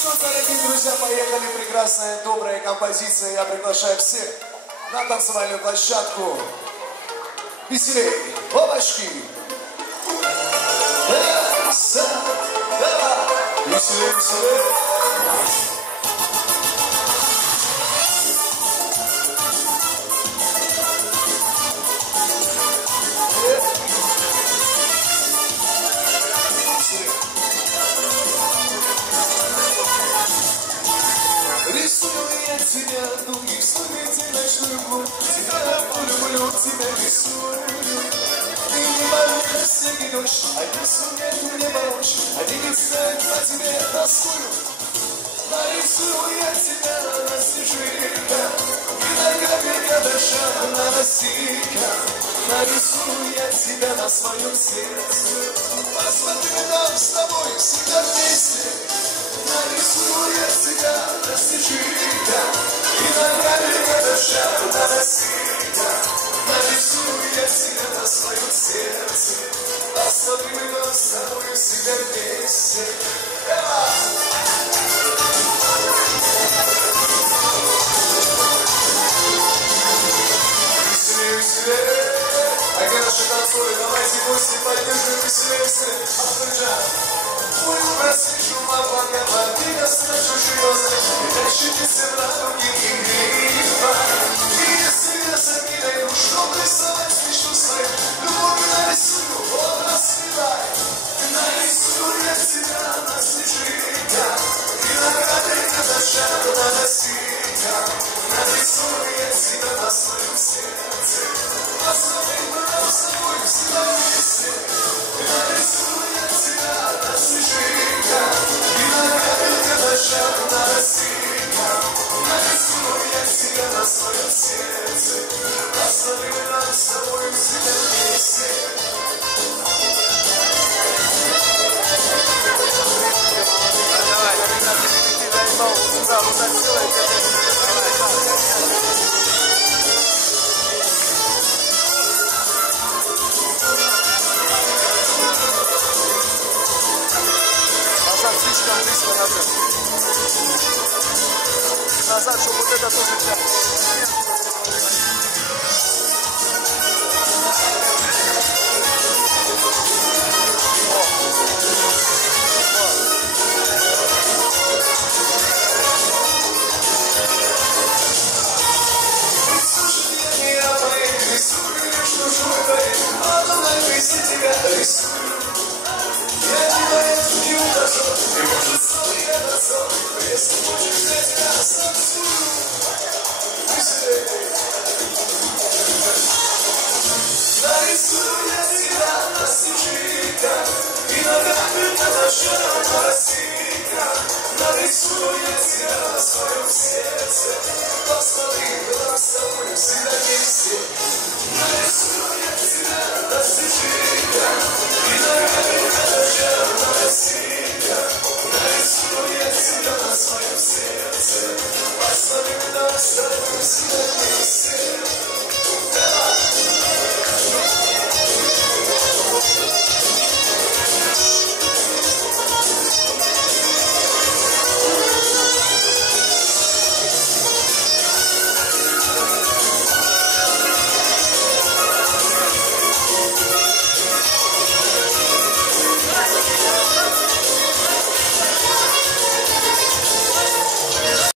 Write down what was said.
что, дорогие друзья, поехали. Прекрасная, добрая композиция. Я приглашаю всех на танцевальную площадку. Веселей, бабочки. Веселей, веселей. Тебя, дуги, слушайте ночную глубь. Тебя полюблю, тебя рисую. Ты не боишься снег и дождь, а не сумею мне помочь. Они не знают, на тебе тоскую. Нарисую я тебя на снежинках и на капелька дождя на носиках. Нарисую я тебя на своем сердце. Посмотри, нам с тобой всегда вместе. Нарисую я тебя на снежинках и на капелька дождя на носиках. Нарисую я тебя на своем сердце. Посмотри, нам с тобой всегда вместе. А наши танцоры, давайте гости поддержим веселее. Ой, просвечу мапака, подвигаться на чужие. И тащите себя руки и грифа. И если я замираю, что рисовать смешно свою, любовь нарисую, образ свидай. Нарисую я тебя на снежинках и на капелька дождя на носиках. Нарисую я тебя на своем сердце. Посмотри, мы нам с тобой всегда вместе. Нарисую я тебя на снежинках и на капелька дождя на носиках. Нарисую я тебя на своем сердце. Посмотри, мы нам с тобой всегда вместе. Слишком близко назад. Назад, чтобы вот это тоже взял. Ты можешь снова я танцевать, если хочешь, я тебя танцую. Нарисую я тебя на снежинках и на капелька дождя на носиках. Нарисую я тебя на своем сердце.